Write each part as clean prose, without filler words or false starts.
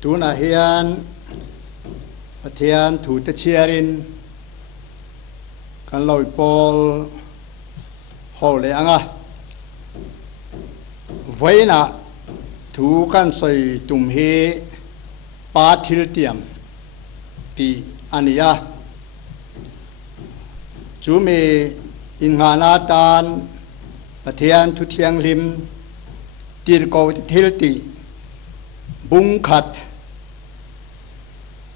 tu na hian pathian thu te chiarin kan loi pol ho le anga voina thu kan soi tum he pa thil tiam ti ania chu me in ngana tan pathian thu thiang lim tir ko thil ti bung khat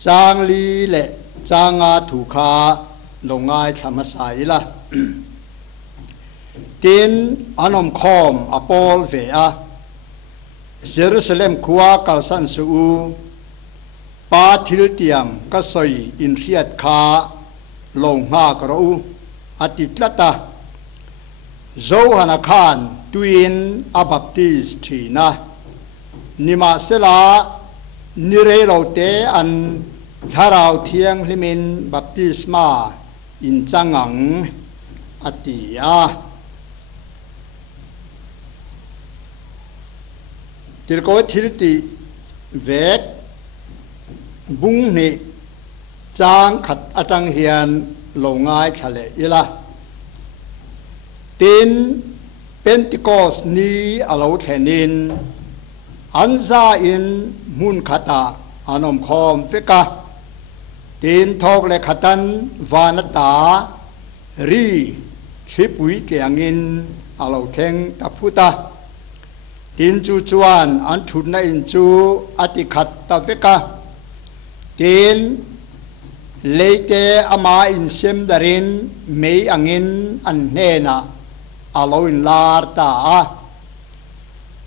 chang li le changa thu kha longai thamasai la tin anom khom apol ve a Jerusalem khuwa kalsan su pa thil tiam ka soi in riat kha longa kro atitlata zo hana khan tuin a baptist thina nima sela nire lote an tharau thiang limin baptisma in changang atia tirko thilti vet bung ni chang khat atang hian longai thale ila tin Pentecost ni alo thenin anza in mun khata anom khom feka tin thok le khatan vanata ri khipui kyangin alo theng taputa tin chu chuan an thut na in chu ati khat ta feka tin leite ama in sem darin mei angin an hena alo in lar ta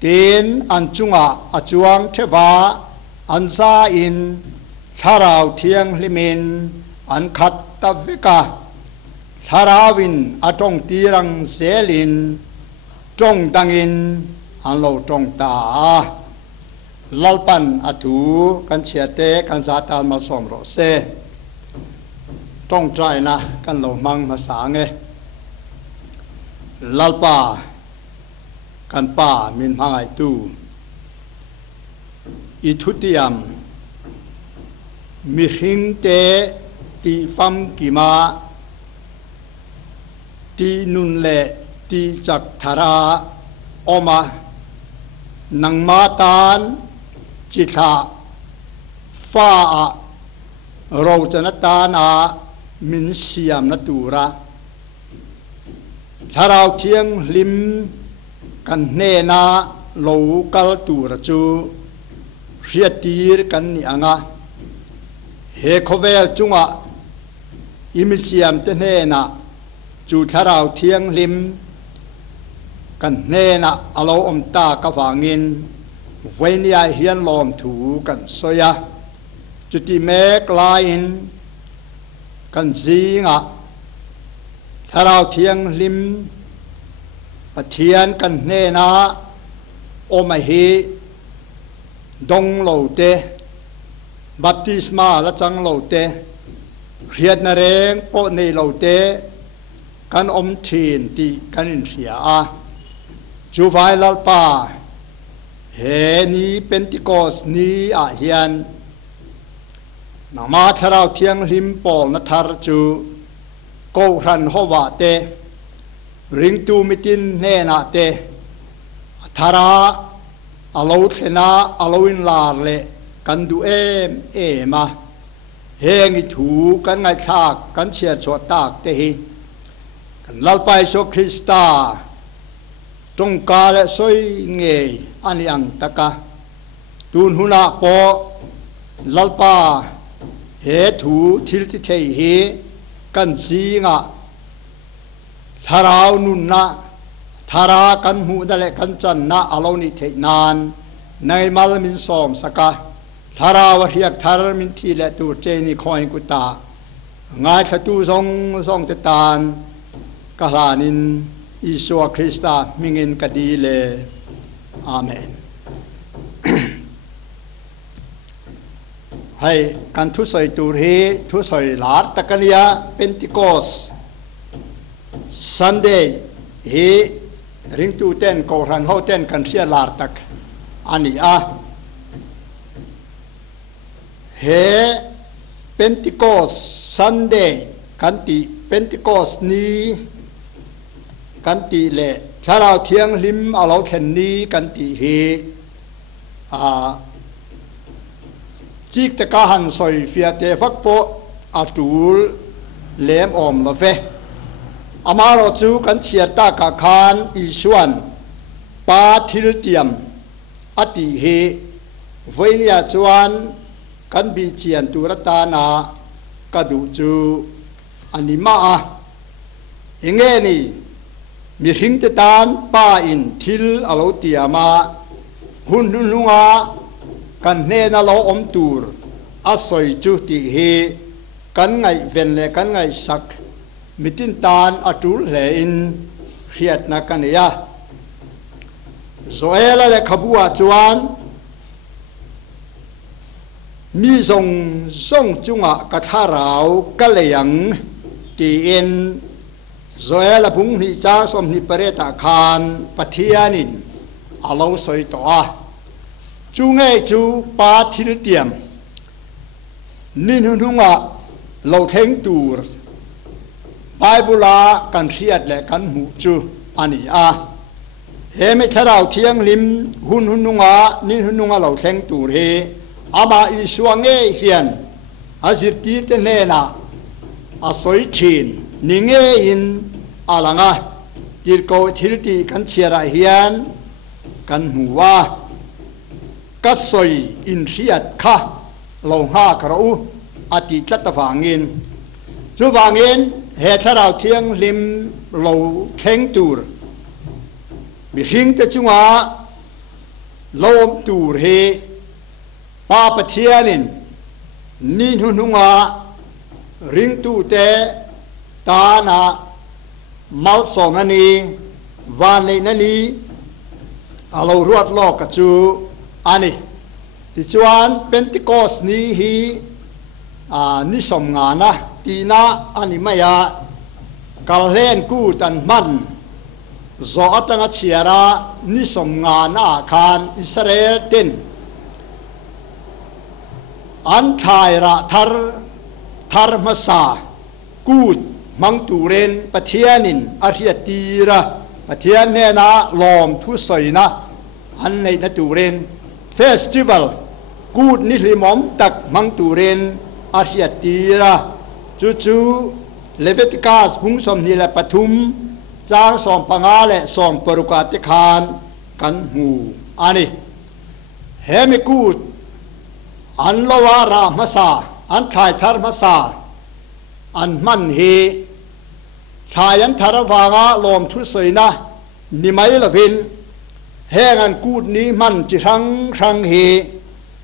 tin an chunga achuang thewa an za in tharau thiang limin an khat ta veka tharawin atong tirang selin tong dangin an lo tong ta lalpan athu kan chiate kan zatan ma som ro se tong trai na kan lo mang ma sange lalpa kan pa min hangai tu ithutiam mi hing te ti fam kima ti nun le ti chak thara oma nang ma tan chitha fa ro chanatana min siam na tura tharau thiang lim kan hne na local tura chu riatir kan ni anga he khovel chunga imisiam te hne na chu tharau thiang lim kan hne na alo om ta ka wangin voinia hian lom thu kan soya chuti mek lain kan zinga tharau thiang lim pathian kan hne na oma hi dong lo te baptisma la chang lo te riat na reng po nei lo te kan om thin ti kan in ria a chu vai lalpa he ni Pentecost ni a hian nama tharau thiang lim pol na thar chu ko ran howa te ring tu mitin ne na te thara alo thena alo in lar le kan du ema hengi thu kan ngai thak kan chia cho tak te hi kan lalpai so Krista trong ka le soi nge ani ang taka tun huna po lalpa he thu thil ti thei hi kan zinga tharau nun na thara kan hu dale kan chan na alo ni thei nan nai mal min som saka thara wa hiak thar min thi le tu che ni khoi ku ta ngai thatu song te tan ka hanin Isua Krista mingin kadile amen hay kan thu soi tur he thu soi lar takania Pentecost Sunday he ring tu ten ko ran ho ten kan sia lar tak ani a เฮเป็นติโกสซันเดย์กันติเป็นติโกสนี้กันติเละถ้าเราเที่ยงลิมเอาเราแค่นี้กันติเฮจิกตะกาหันสอยเฟียเตฟักโปอาตูลเลมอมละเฟอามาโรจูกันเชียตากาคานอิชวนปาทิลเตียมอติเฮเวเนียจวนกันบีเจียนตุรตานากระดูจูอันนี้มาเองนี่มีหิงตะตานป้าอินทิลอโลเตียมาหุ่นลุงกันเนนเราอมตูร์อาศัยจุติเฮกันไงเวนเลกันไงสักมิตินตานอตูลเลอินเขียดนักกันเนี่ยโซเอลเลขบัวจวนมีส่งจุงะกะทาราวกะเลยังตีเอ็นโซเอลพุงนิจ้าสมนิปเรตาคานปะเทียนินอาลาวสอยตัวจูเงจูปาทิลเตียมนินหุงะเราเทงตูร์ไบเบิลากันเชียดและกันหูจูอันนี้เฮไม่ถ้าเราเที่ยงลิมหุงะนินหุงะเราเทงตูร์เฮอามาอิสวงเอเฮียนอาจิตตีเตเนนะอาศัยทีนนิงเออินอาลังะจิตโกทิลตีกันเชียระเฮียนกันหัวก็สอยอินเทียดค่ะเราห้ากระอุอติจัตฝังเงินจูฝังเงินเหตุเราเที่ยงลิมเราเข่งตูร์มีหิงแต่จุงะลมตูร์เฮปาปะเทียนินนินหุงะริงตูเตตานามัลสองนันนีวานเลนันนีเรารวดลอกกจูอันนี้ที่ชวนเป็นติโกสนี้ฮีนิสมงานนะตีน่าอันนี้ไม่ยากาเลนกูตันมันจอดตั้งเชียระนิสมงานอาคารอิสราเอลตินอันทายระทาร์มาซากูดมังตูเรนปะเทียนินอาริยตีระปะเทียนเนนะลอมทุสอยนะอันในนตูเรนเฟสติวัลกูดนิลิมอมตักมังตูเรนอาริยตีระจู่เลเวติกาสพุงสมนิเลปทุมจางสองปังอาเลสองปรุกาติคานกันหูอันนี้เฮมิกูดอันลวารามาซาอันทายทารมาซาอันมันเฮชายันทารวางาลมทุสยนะนิมัยละวินเฮงันกูดนี้มันจิรังเฮ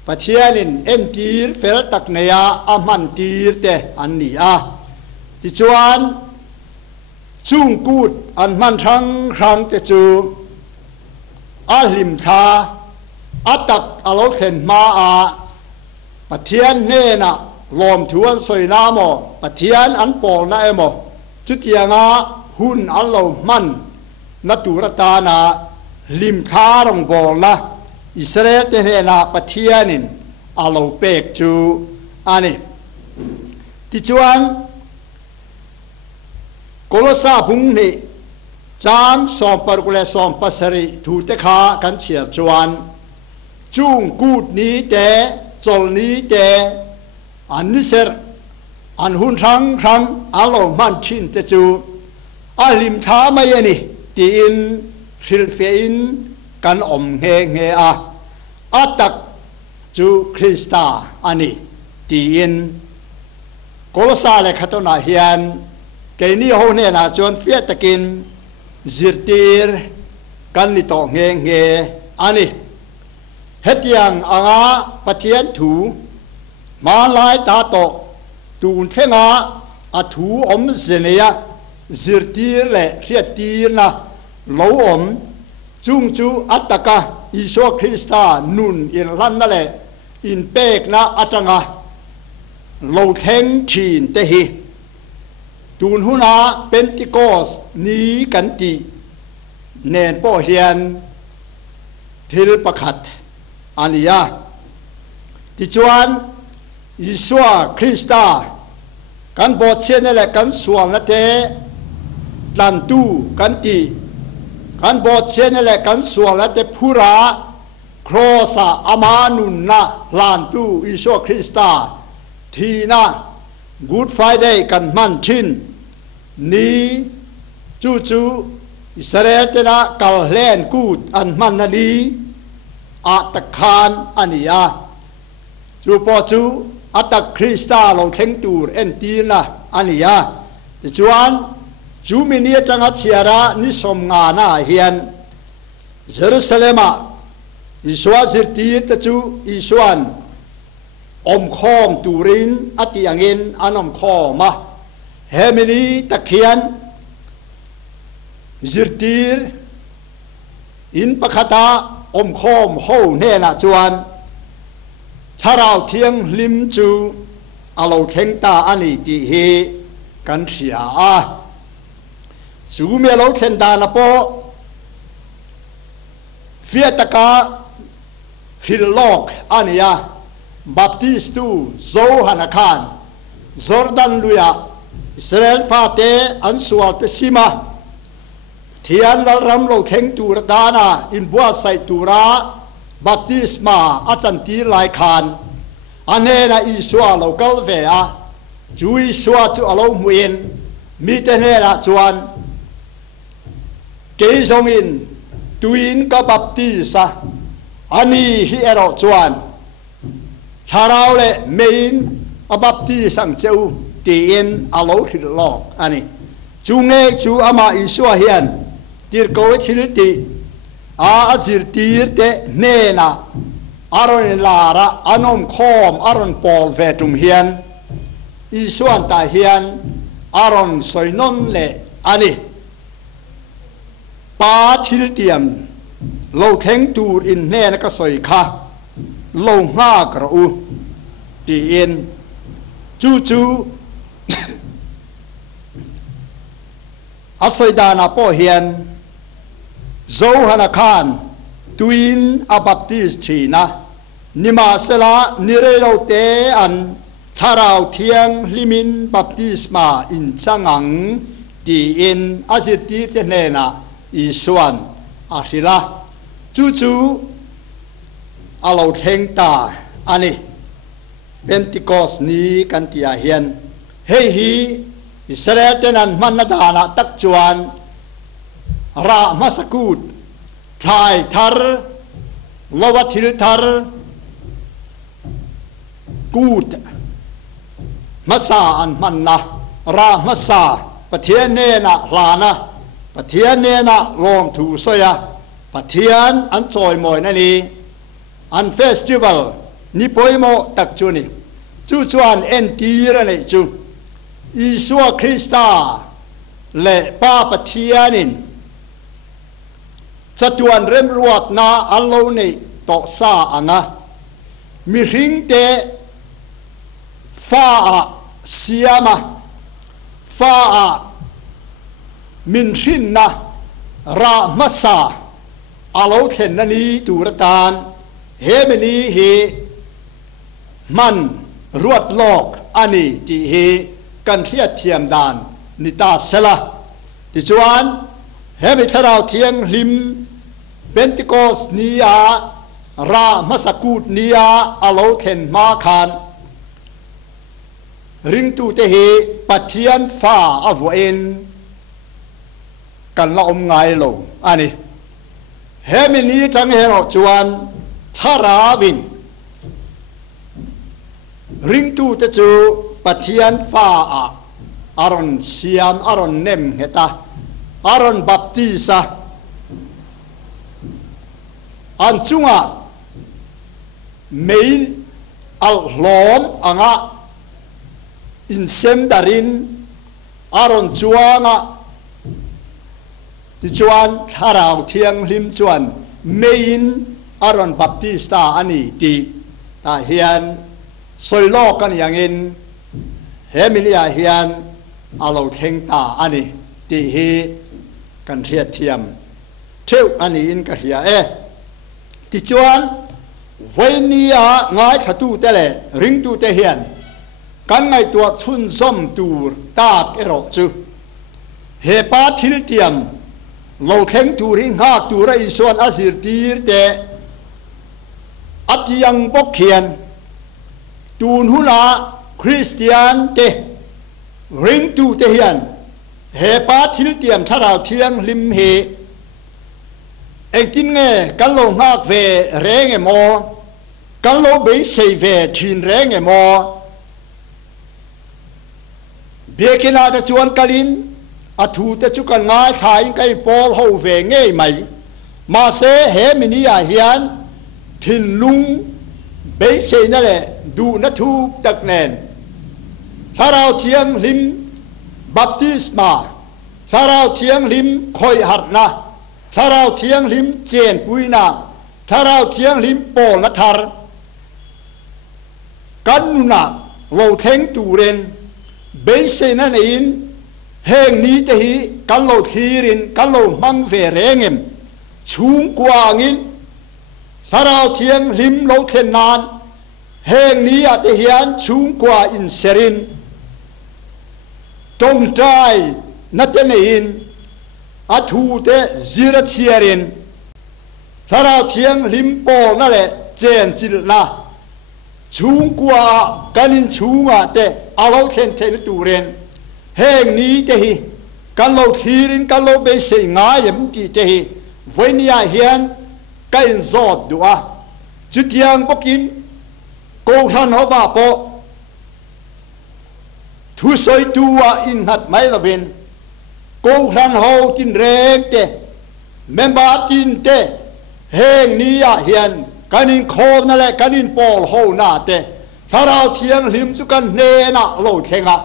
ปะเทียนินเอ็นตีร์เฟลตักเนียอามันตีร์เตอันนี้ที่จวนจุงกูดอันมันรังเตจูอาลิมทาอัตักอโลเข็นมาปะเทียนเนนะลมถวนสวยน้ำปะเทียนอันปอลนะจุดเทียงหุ่นอันเรามันนัตุรตานาลิมทารองบอลนะอิสราเอลเตเนนะปะเทียนินอาเราเปกจูอันนี้ที่จวนโกลซาพุงนี่จามสอมปรกุเลสอมปัสริถูเตคากันเฉียบจวนจุงกูดนี้แต่จลนี้แต่อันนิเสรอันหุ่นรังอาโลมันชินเตจูอาลิมทาไม่ยันี่ตีอินฟิลเฟอินกันอมเงอาตักจูคริสตาอันนี้ตีอินโกลซาเลขัตนาเฮียนเกนี่โฮเนนาจวนเฟียตะกินจิรตีร์กันนิโตเงอันนี้เฮตยังปะเทียนถูมาลายตาโตตูนเทงอาถูอมเสนียจิรตีร์และเรียตีร์นะโลอมจุงจูอัตตะกะอิโซคริสตานุนอินลันนั่นแหละอินเปกนะอัตงะโลเทงทีนเตฮีตูนหุนาเป็นติโกสนี้กันติเนนโปเฮียนทิลประคัดอันนี้ที่จวน อิสวาคริสตากันบทเช่นนั่นแหละกันสวงนั่นเองลันตูกันตีกันบทเช่นนั่นแหละกันสวงนั่นเองผู้ราครอสาอามานุนนะลันตูอิสวาคริสตาทีน่ะกูดไฟเดย์กันมันชินนี้จู่อิสราเอลเตนะกัลเลนกูดอันมันนันนี้อัตคานอันนี้จู่พอจู่อัตคริสตาเราเข่งตูร์เอ็นตีนะอันนี้จวนจู่มินีจังหวัดเชียระนิสมงานาเฮียนเยรูซาเล็มอิสวาสิรตีตจู่อิสวานอมข้องตูรินอติยังเงินอันอมข้อมาเฮมินีตะเคียนจิรตีร์อินปะคตาอมข้อมโฮเนนาจวนถ้าเราเทียงลิมจูอาเราเข่งตาอันนี้ที่เฮกันเสียจูเมเราเข่งตานะโปเฟียตกาฮิลลอกอันนี้บัพติสตูโซฮานาคานจอร์แดนลุยาอิสราเอลฟาเตอันสวาเตซิมาเทียนละรำเราเข่งตูรดานาอินบัวไซตูราบัพติสมาอาจันตีลายคานอันเนนะอิสวาเราเกลเวียจูอิสวาจูอาเรามุยนมีแต่เนนะจวนเกยจงอินตุอินกับบัพติสอันนี้ฮิเอโรจวนชาเราเลยเมนอบัพติสังเจ้าตีอินอาเราฮิลลอกอันนี้จูเงจูอามาอิสวาเฮียนตีร์โกวิทิลตีอาจิรตีร์เตเนนะอารอนลาระอานอมคอมอารอนปอลเวตุมเฮียนอิสวานตาเฮียนอารอนสอยนนเลอันนี้ปาทิลเตียมโลเข่งตูร์อินเนนะก็สอยค่ะโลง่ากระอูตีอินจู่อาศัยดานาพ่อเฮียนโซฮานาคานตุอินอาบัพติสทีนะนิมาเซลานิเรโลเตอันทาราวเทียงลิมินบัพติสมาอินจังังตีอินอาศิติเตเนนะอิสวนอาศิลาจู่อาเราเทงตาอันนี้เป็นติโกสนี้กันที่อาเฮียนเฮฮีอิสราเอลเตนันมันนาดานะตักจวนรามาสกูดทายทาร์ลวัติลทาร์กูดมาซาอันมันนะรามาซาปะเทียนเนนะลานะปะเทียนเนนะลอมถูสยาปะเทียนอันจอยมอยนั่นนี่อันเฟสติวัลนิปอยโมตักจูนี่จู่จวนเอ็นตีระนี่จูอิสวาคริสตาและป้าปะเทียนินจัตวันเริ่มรวดนาอัลโลนี่ต่อซาอันนะมีหิงเตฟ้าเสียมาฟ้ามินหินนะรามาซาอัลโลเข็นนันนี้ตูรตานเฮมินีเฮมันรวดลอกอันนี้ที่เฮกันเทียดเทียมดานนิตาเซลาที่จวนเฮมิทราวเทียงลิมเปนติโกสนียารามาสกูดนียาอาโลเคนมาคานริงตูเตเฮปัทเทียนฟ้าอวเอ็นกันละอมไงโลอันนี้เฮมินีจังเฮโรจวนทาราวินริงตูเตจูปัทเทียนฟ้าอารอนเซียมอารอนเนมเฮตาอารอนบัพติสาอันจุงะเมลอัลลอมอ่างะอินเซมดารินอารอนจวนะที่จวนทาราวเทียงลิมจวนเมอินอารอนบัพติสตาอันนี้ตีตาเฮียนสอยลอกกันอย่างเงินเฮมิเลียเฮียนอาเราเข่งตาอันนี้ตีเฮกันเทียดเทียมเที่ยวอันนี้อินกะเฮียที่จวน với nia ngay thà tu tê lệ ring tu tê hiền căn ngày tuột chun som tu tạc ero chu he pa thil tiam lâu khen tu ring ha tu ra isuan azir tir te atiang bok hiền tun hula Christian te ring tu te hiền he pa thil tiam tharao thiang lim he anh tin nghe căn lô ngạc về rẽ nghe mò căn lô bấy xây về thìn rẽ nghe mò bia kia nào ta chuan kalin à thu ta chú cần ngay thay cái Paul hậu về nghe mày mà sẽ hè mình à hiền thìn lung bấy xây nè lệ đủ nó thu đặc nền sarao thiêng lim baptisma sarao thiêng lim khôi hạt na sarao thiêng lim chèn bùi na sarao thiêng lim Paul na thar căn na lâu thèn tu ren bấy xây na in heng ní te hi căn lâu thirin căn lâu mang về rengem chung qua ngin sarao thiêng lim lâu thèn nan heng ní à te hian chung qua in serin trong trai na te in a thu te zira chiarin sarao thiêng lim Paul na le chen chil na chung qua kanin chung a te alo khen the tu ren heng ni te hi kan lo thirin kan lo be se nga yem ti te hi voinia hian kain zot dua chu tiang pokin ko han ho ba po thu soi tua in hat mai laven cô han hậu tin reng te member tin te heng ni a hiền kanin khom na le kanin Paul ho na te sarao thiang lim chu kan ne na lo thenga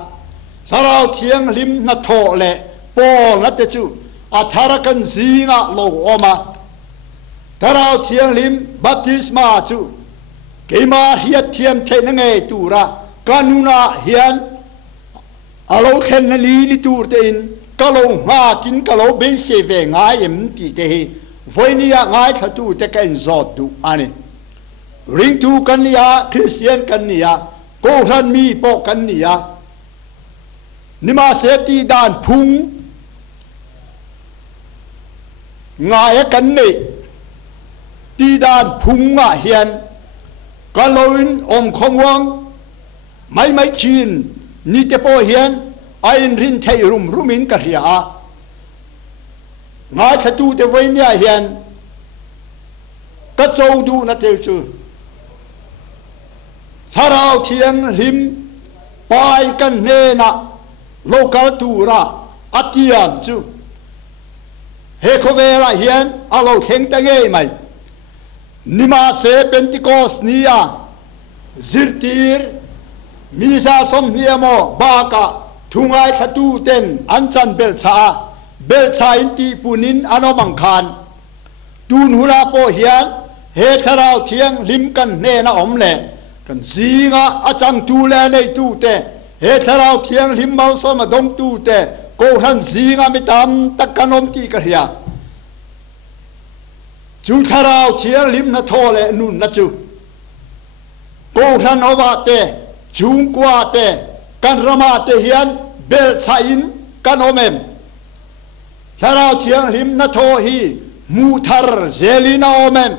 sarao thiang lim na tho le Paul na te chu a thara kan zinga lo oma sarao thiang lim baptisma chu keima hiat thiam the na nge tu ra kanuna hian alo khen na li tu te in cả lô nga kín cả lô bên xe về ngái em bị thế với nia ngái thật tu te cái giọt tu anh ring tu căn nia Christian căn nia cô han mi po căn nia nima sẽ ti đàn phung ngái căn này ti đàn phung ngã hiền cả lô in không quang mấy chín ni te po hiền ai rin thay rumin cả ria ngài thật tu te với nhà hiền các châu du na tiêu chu sarao thiêng lim pai kan ne na local tu ra atiam chu he ko ve la hiền alo theng ta nge mai nima se Pentecost nia zirtir misa som niamo baka thungai thatu ten anchan belcha in ti punin anomang khan tun hula po hian he tharau thiang lim kan ne na omle kan zinga achang tu le nei tu te he tharau thiang lim mal so ma dong tu te ko han zinga mi tam takanom ti ka hia chu tharau thiang lim na tho le nun na chu ko han owa te chung kwa te kan rama te hian bel chain kan omem tharau thiang lim na tho hi mu thar zelina omem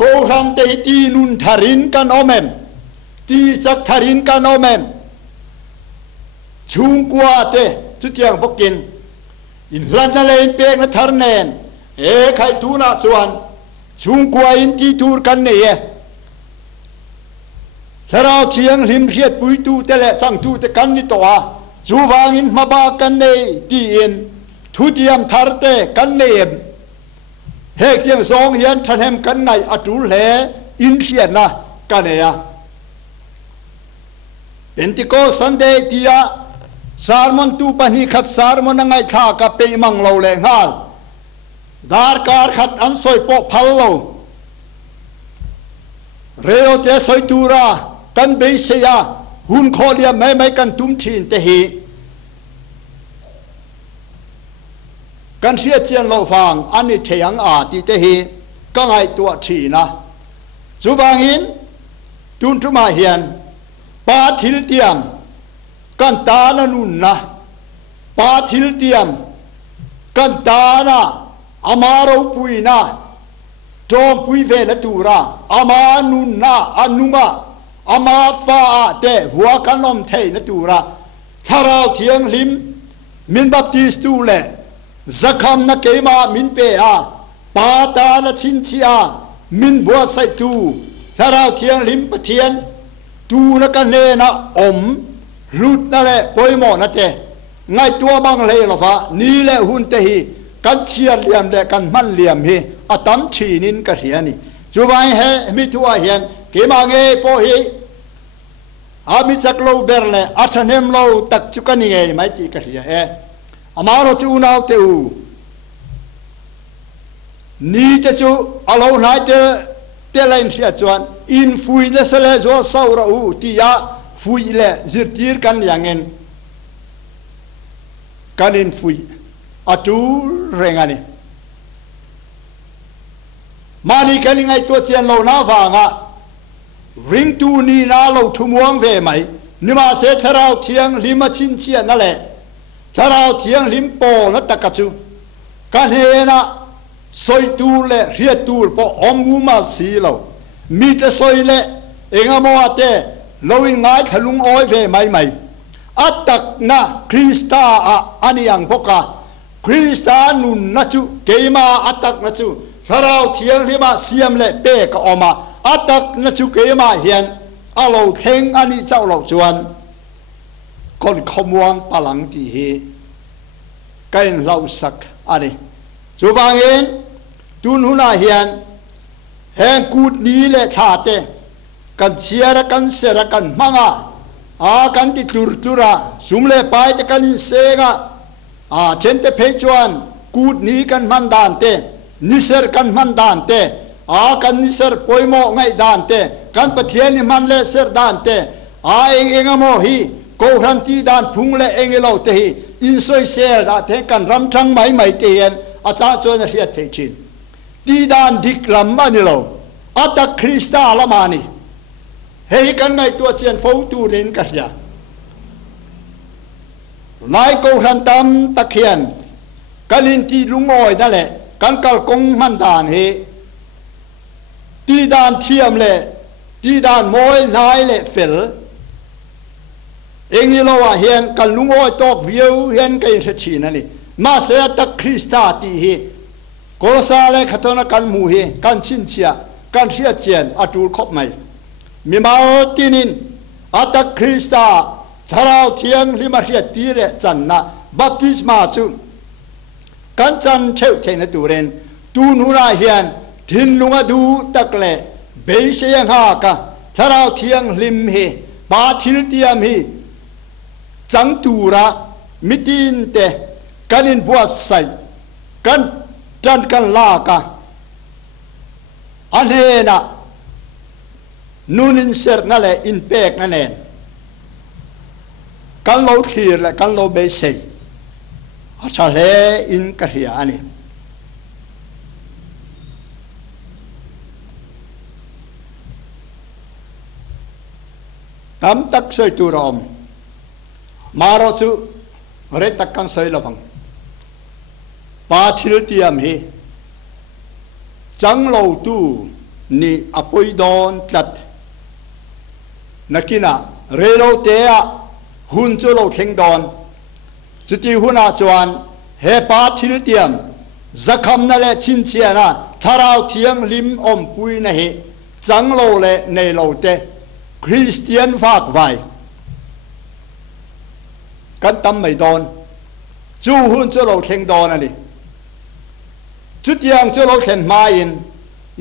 ko ram te ti nun tharin kan omem ti chak tharin kan omem chung kwa te chu tiang bokin in lan na len pek na thar nen e khai tu na chuan chung kwa in ti tur kan ne tharau thiang lim hiat pui tu te le chang tu te kan ni to a chu wangin maba kan nei ti in thu tiam thar te kan nei hek tiang song hian thanem kan ngai atul le in hian na kan ya Pentecost Sunday tia sermon tu pani khat sermon ngai tha ka pe mang lo le ngal dar kar khat an soi po phal lo reo te soi tu ra kan be se ya hun kholia mai kan tum thin te hi kan sia chen lo phang ani theyang a ti te hi ka ngai tua thi na จูบางอินตุนทุมาเฮียนปาทิลเตียมกันตานานุนนะปาทิลเตียมกันตานะอามาเราปุยนะจอมปุยเวลตูระอามานุนนะอานุงะอามาฟ้าเตหัวกันนมเทนตูระทาราเทียงลิมมินบัพติสตูเลจักรนักเกมามินเปอาปาตาลชินชีอามินบัวไซตูทาราเทียงลิมปะเทียนตูนักเนนะอมลุดนั่นแหละปอยหมอนะเจไงตัวบางเลยหรอฟ้านี่แหละหุ่นเตหีกันเชียร์เหลี่ยมและกันมันเหลี่ยมฮีอาตัมชีนินกระเฮียนี่จูบายเฮมิตัวเฮียนเกมาเงยปอฮีอามิจักโลเบรเลอาชเนมโลตักจุกันยังไงไม่ตีกระเฮียอามาโรจูนาวเตอูนี่จะจูอาโลนายเตลัยน์เสียจวนอินฟุยเลสเลจวสาวราอูที่ยาฟุยเลจิรตีร์กันอย่างเงินกันอินฟุยอาจูเร่งอันนี้มานี่กันยังไงตัวเจียนเราหน้าฟังอ่ะริงตูนี่น่าเราทุ่มวงเวไหมนี่มาเสถเราเทียงลิมชินเชียนั่นแหละถเราเทียงลิมโปนัตตะกัจูกันเฮนะสอยตูเล่เรียตูปอมงูมาสีเรามีแต่สอยเล่เองมัวเตเราอิงไงขลุงอ้อยเวไหมอัตตักนะคริสตาอันยังพกาคริสตานุนนัจูเกมาอัตตักนัจูถเราเทียงลิมาเสียมเล่เปกออกมาอัตตักนัจูเกมาเฮียนอาเราเข่งอันนี้เจ้าเราจวนคนขมวงปลังที่เฮกันเราสักอันนี้จูบางเองตุนหุนาเฮียนแห่งกูดนี้และท่าเตกันเชียร์กันเสรกันมังอากันที่ตุรตุระสุมเลไปจะกันเสกเช่นเตเพจวนกูดนี้กันมันดานเตนิสร์กันมันดานเตกันนิสร์ปอยโมไงดานเตกันปะเทียนมันเลเสร์ดานเตเองโมฮีโกรันตีดานพุงเลเองเราเตฮีอินโซยเซลดาเทกันรำทังไม่เตียนอาจารย์จวนเรียดเทชินดีดานดิกลัมมานี่เราอัตคริสตาละมานี่เฮกันไงตัวเชียนฟูตูเรนกันยานายโกรันตามตะเคียนกันอินที่ลุงอ้อยนั่นแหละกันกัลกงมันดานเฮดีดานเทียมเลยดีดานมอยนายเลยเฟลเองนี่เราว่าเห็นกันลุงอ้อยตอกวิวเห็นกันเสียนั่นนี่มาเสียตักคริสตาตีเฮโกซาเลขตนะกันมูเฮกันชินเชียกันเสียเจียนอัตุลคบไหมมีมาตินินอัตคริสตาทาราวเทียงลิมาเรียตีเรจันนะบัพติสมาจุนกันจันเทวเทนตูเรนตูนูราเฮียนทินลุงดูตักเลเบยเชียงฮากะทาราวเทียงลิมเฮปาทิลเตียมเฮจังตูระมิตินเตกันอินบัวใส่กันจันกันลากะอันเฮนะนูนินเซร์นั่นแหละอินเปกนั่นเองกันเราทีร์และกันเราเบสย์อาชาเลอินกะเฮียอันนี้ตามตักสวยตูรอมมาเราสุเรตักกันสวยละพังปาทิลเตียมเฮจังเราตูนี่อภัยดอนตัดนักกินะเรโลเตียหุ่นจูเราเข่งดอนจุดที่หุ่นอาจวนเฮปาทิลเตียมจะคำนั่นแหละชินเชียนะทาราวเทียงลิมอมปุยนะเฮจังเราเล่ในเราเตคริสเตียนฝากไว้กันตั้มไม่ดอนจูหุ่นจูเราเข่งดอนอันนี้จุดยังจูเราเข่งมาอิน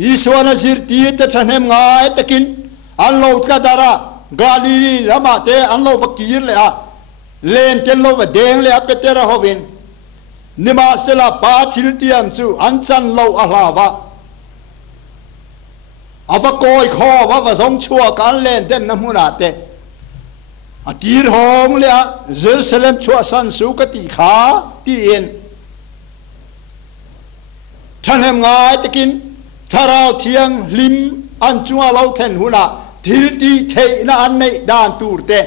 อีสวรรค์สิร์ตีแต่ฉันเห็นง่ายตะกินอันเราจะดาระกาลีละมาเตอันเราฟักยีร์เลยอะเลนเทลโลวเดงเลยอะเปเตระฮวินนิมาเซลาปาทิลตียมจูอันจันเราอาลาวะอาฟักโกยข้อว่าสองชั่วการเล่นเต้นน้ำมุนาเตอตีร์ฮองเลยอะเยรูซาเล็มชั่วสันสุกติขาตีเอ็นฉันเห็นง่ายตะกินทาราวเทียงลิม an chunga lo then huna thil ti thei na an nei dan tur te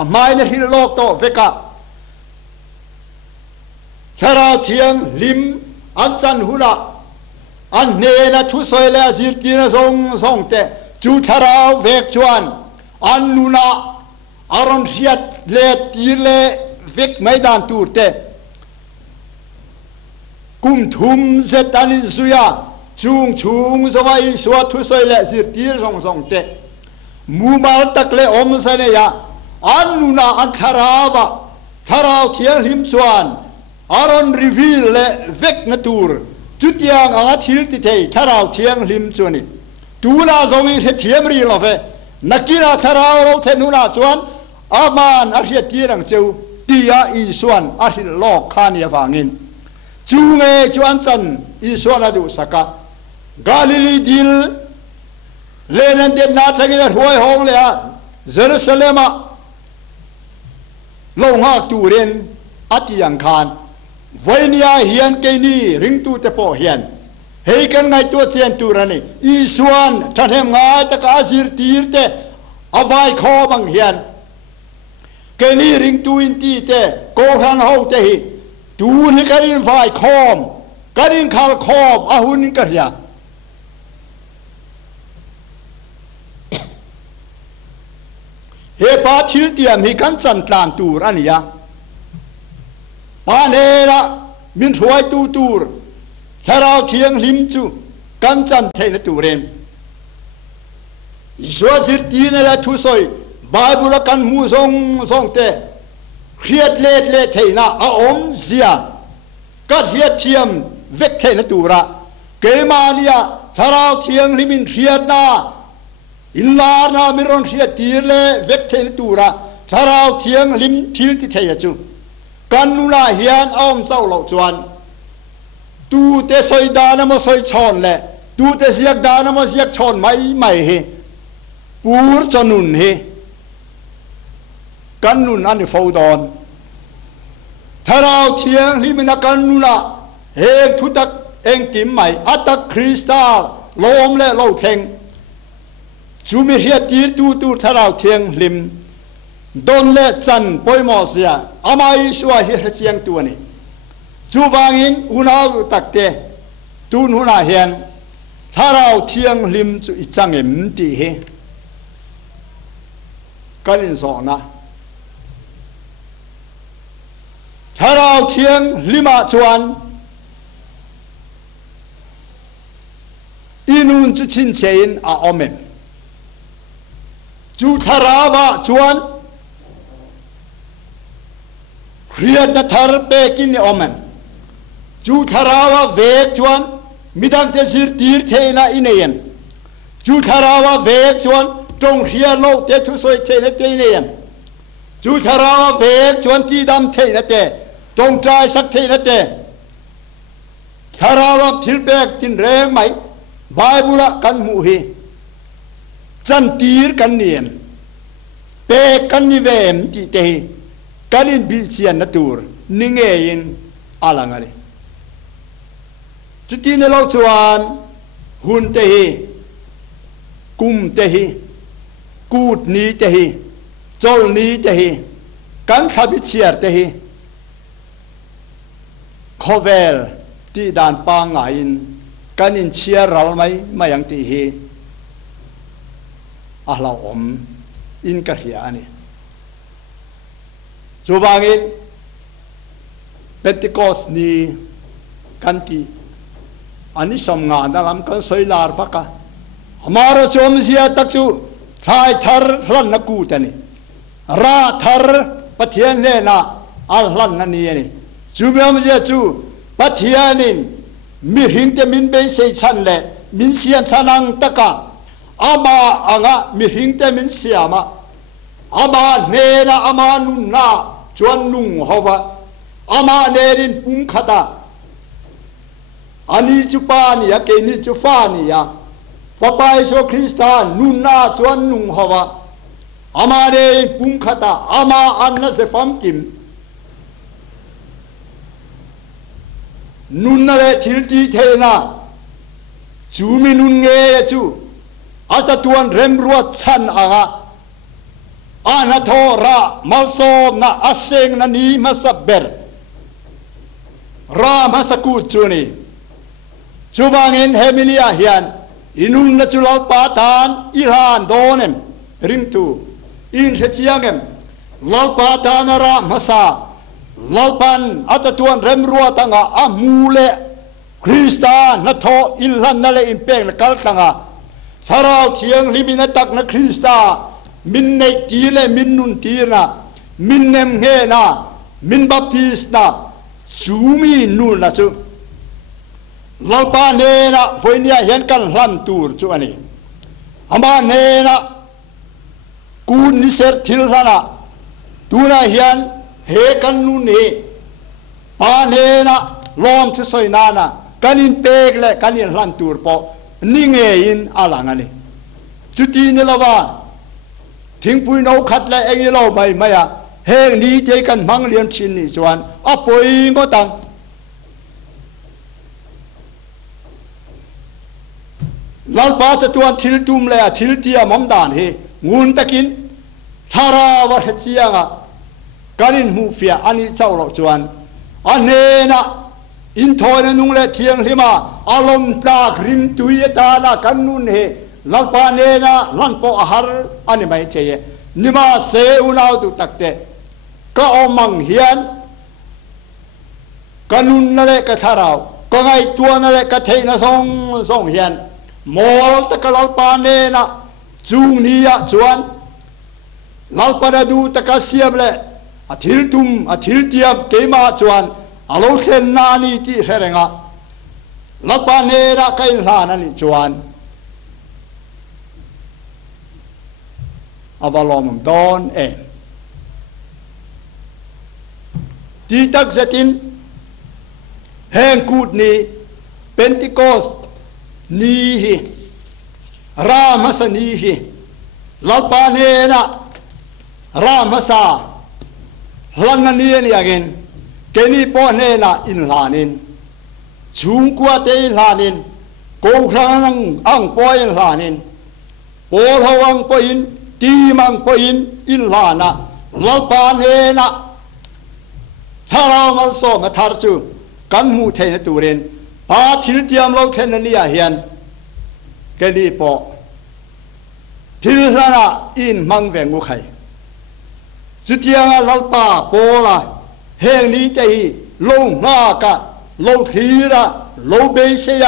a mai na hil lok to veka thara thiang lim an chan huna an ne na thu soi la zir ti na song te chu tharau vek chuan an nuna aron riat le ti le vek mai dan tur te kum thum zet an zuya chung zonga i suwa thu soi le zir ti song te mu mal tak le om sa ne ya an nuna an tharau thiang lim chuan aron reveal le vek na tur chutiang anga thil ti thei tharau thiang lim chuani tuna zongi the thiam ri lo ve nakira tharau lo the nuna chuan aman a hriat ti rang cheu tia i suan a hil lok khan ya wangin chunge chuan chan i suan adu saka Galilee dil lenan den na thangin huai hong le a Jerusalem lo nga turen atiang khan voinia hian ke ni ring tu te po hian hei kan ngai tu chen tu rani i suan thathem ngai ta ka zir tir te avai kho bang hian ke ni ring tu in ti te ko han ho te hi tu ni ka in vai khom ka in khal khom a hun ka ya he pa thil tiam hi kan chan tlan tur ania pa ne la min thuai tu tur tharau thiang lim chu kan chan the na turen iswa zir ti na la thu soi bible kan mu song te khiat le theina a om zia ka hiat thiam vek the na tura ke mania tharau thiang limin khiat na in la na miron khiat ti le vek the na tura tharau thiang lim thil ti thei chu kan nu la hian om chau lo chuan tu te soi da na mo soi chon le tu te siak da na mo siak chon mai he pur chanun he kan nun an fo don tharau thiang limina kan nu la he thu tak eng kim mai atak krista lom le lo theng chu mi hiat tir tu tharau thiang lim don le chan poimo sia amai suwa hi chiang tu ani chu wangin unau takte tun huna hian tharau thiang lim chu i changem ti he kanin so na tharau thiang lima chuan inun chu chin chein a omen chu tharawa chuan Kriat na thar pe kin omen chu tharawa vek chuan midang te sir tir theina ineyen chu tharawa vek chuan tong hia lo te thu soi theina teinen chu tharawa vek chuan ti dam theina te tong trai sak theina te tharawa thil pek tin reng mai bible kan mu hi chan tir kan niem pe kan ni vem ti te kanin bi chian na tur ninge in alangani chutin lo chuan hun te hi kum te hi kut ni te hi chol ni te hi kan khabi chiar te hi khovel ti dan pa nga in kanin chiar ral mai mayang ti hi ahla om in ka hia ani Chubangin Pentecost ni kanti ani som nga dalam kan soilar faka amara chom sia takchu thai thar hlan na ku tani ra thar pathian ne na al hlan na ni ni chumiam je chu pathianin mi hing te min be sei chan le min sian chanang taka ama anga mi hing te min siama ama ne na ama nun na chuan nung hova ama nerin pum khata ani chu pa ni ya ke ni chu fa ni ya fa pai so Christian nun na chuan nung hova ama nerin pum khata ama an na se fam kim nun na le thil ti the na chu mi nun nge chu อาจจะตวนเร็มรัวชันอ่ะอาณาโทระมัลโซมนะอาเซงนันีมาสเบรรามาสกุจูนีจูวางเงินเฮมิลีอาเฮียนอินุนนัจุลปาตานอิฮานโดเนมริมตูอินเฮจิยังเมลปาตานรามาซาลปันอาจจะตวนเร็มรัวตั้งอามูเลคริสตานัทโทอิลลันนั่นเลยอิมเปงนักกัลตั้งสาราวเทียงลิบินตักนักคริสตามินในตีเลมินนุนตีนะมินเนมเฮนะมินบัพติสนะซูมีนูนะจูลปาเนนะฟอยเนียเห็นกันหลันตูร์จูอันนี้อามาเนนะกูนิเซร์ทิลซานะตูนะเห็นเฮกันนูนเฮปาเนนะลอมที่สอยนานะกันอินเปกเลกันอินหลันตูร์พอนิ่งเอินอะไรงั้นนี่จุดที่นี่ละว่าทิ้งปุยนเอาขัดและเองเราไม่อะเฮงนี้เจกันมังเลียนชินนี่จวนอ่ะปุยก็ตังลาลปาจะตัวทิลตุมเลยอะทิลที่อะมัมดานเฮงูนตะกินทาราวะเจียงอะการินมูฟิอาอันนี้เจ้าเราจวนอันเนนะอินทอยนุ่งเล่เทียงหิมาอารมณ์ตากริมตุยตาละกันนุนเฮลัลปาเนนะลันปออาหารอันนี้ไม่ใช่นิมาเซอุนาวตุตักเตก็อมังเฮียนกันนุนนั่นแหละก็ทาราวก็ไงตัวนั่นแหละก็เทนะส่งเฮียนมอลตะกลัลปาเนนะจูนียจวนลัลปานาดูตะกเสียบเลยอาทิลตุมอาทิลเตียบเกมาจวนอาลูเซนนานีที่เฮรงะลัลปาเนนะก็อินลานันจวนอวาลอมดอนที่ตักเซตินแห่งกูดนี้เป็นติโกสนีฮีรามัสนีฮีลาปาเนนะรามัสาลังนีนี่againเกนีปอเนนะอินลานินชุงกัวเตอินลานินโกครังอังปออินลานินโปลวังปออินตีมังปออินอินลานะลาปาเนนะถ้าเรามาสอบมาทาร์จูกันมูเทนตูเรนปาทิลเตียมเราเทนนี่อาเฮียนเกดีปอทิลซานะอินมังเวงูไข่จุดเทียงลัลปาโปลาเฮงนี้ใจลงมากะลงทีระลงเบเซีย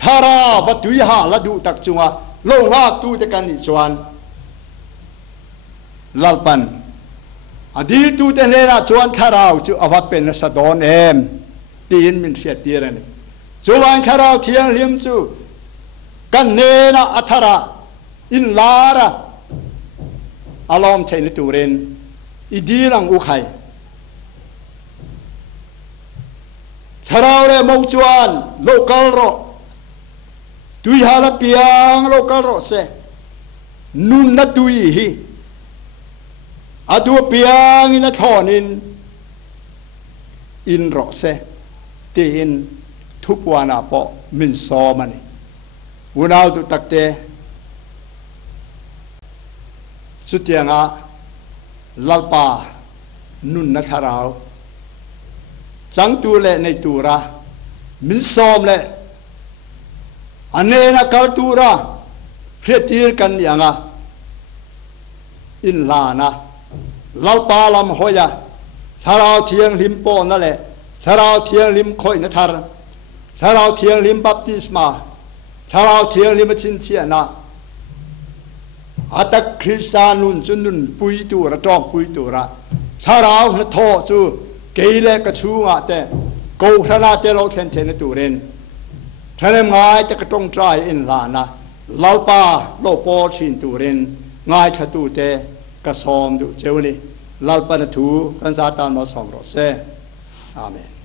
ทาราวัตุยหาละดูตักจุงะลงมากตูตะกันนิจวนลัลปันอดีตตูเตเนนะจวนทาราวจูอวัตเป็นสะดอนตีนมินเสียตีระนี่จวนทาราวเทียงเลียมจูกันเนนะอัทราอินลาระอารมณ์เทนตูเรนอีดีลังอุไข่ทาราวเลมจวนโลกาลโรตุยฮาลปียังโลกาลโรเซนุนนัตุยฮีอาดูเปียงอินทอนินอินโรเซตีนทุบวานาปอมินซอมันวุนาวตุตักเตสุดยังอ่ะลัลปานุนนัทาราวจังตูเลในตูระมินซอมเลอันเนนักตูระเพรตีร์กันยังอ่ะอินลานะลัลปาลำหอยสาราวเทียงลิมโปนั่นแหละสาราวเทียงลิมคอยนัทารสาราวเทียงลิมบัพติสมาสาราวเทียงลิมชินเชียนะอาตักคริสตานุนจุนุนปุยตูระจอมปุยตูระสาราวนัทโทจูเกยเลกชูงะเตโกขนาเตโลเซนเทนตูเรนท่านง่ายจะกระตงใจอินลานะลาลปาโลโปชินตูเรนง่ายขตูเตกระซอมดูเจวนี่ลาลปานทูกันซาตานมาสองรสเซอาเมน